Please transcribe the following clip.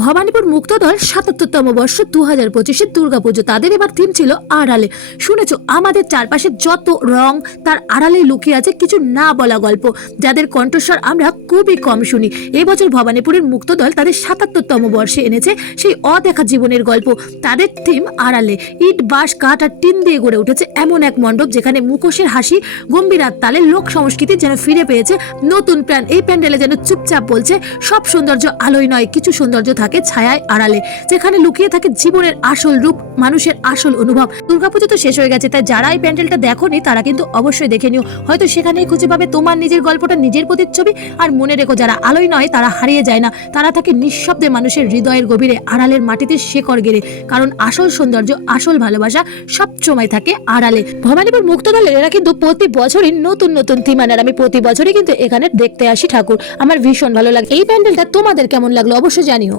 ভবানীপুর মুক্তদল ৭৭তম বর্ষ ২০২৫ দুর্গাপুজো। তাদের এবার থিম ছিল আড়ালে। শুনেছ, আমাদের চারপাশে যত রং তার আড়ালে লুকিয়ে আছে কিছু না বলা গল্প, যাদের কণ্ঠস্বর আমরা খুবই কম শুনি। এবছর ভবানীপুরের মুক্তদল তাদের ৭৭তম বর্ষে এনেছে সেই অদেখা জীবনের গল্প। তাদের থিম আড়ালে। ইট, বাঁশ, কাঠ আর টিন দিয়ে গড়ে উঠেছে এমন এক মণ্ডপ যেখানে মুখোশের হাসি, গম্ভীরার তালে লোক সংস্কৃতি যেন ফিরে পেয়েছে নতুন প্রাণ। এই প্যান্ডেলে যেন চুপচাপ বলছে, সব সৌন্দর্য আলোয় নয়, কিছু সৌন্দর্য থাকে ছায়ায় আড়ালে, যেখানে লুকিয়ে থাকে জীবনের আসল রূপ, মানুষের আসল অনুভব। দুর্গাপুজো তো শেষ হয়ে গেছে, তাই যারা এই প্যান্ডেলটা দেখোনি তারা কিন্তু অবশ্যই দেখে নিও। হয়তো সেখানেই খুঁজে পাবে তোমার নিজের গল্পটা, নিজের প্রতিচ্ছবি। আর মনে রেখো, যারা আলোয় নয় তারা হারিয়ে যায় না, তারা থাকে নিঃশব্দে মানুষের হৃদয়ের গভীরে, আড়ালের মাটিতে শেকড় গেড়ে। কারণ আসল সৌন্দর্য, আসল ভালোবাসা সব সময় থাকে আড়ালে। ভবানীপুর মুক্তদলের এরা কিন্তু প্রতি বছরই নতুন নতুন থিম আনার, আমি প্রতি বছরই কিন্তু এখানে দেখতে আসি ঠাকুর। আমার ভীষণ ভালো লাগে। এই প্যান্ডেলটা তোমাদের কেমন লাগলো অবশ্যই জানিও।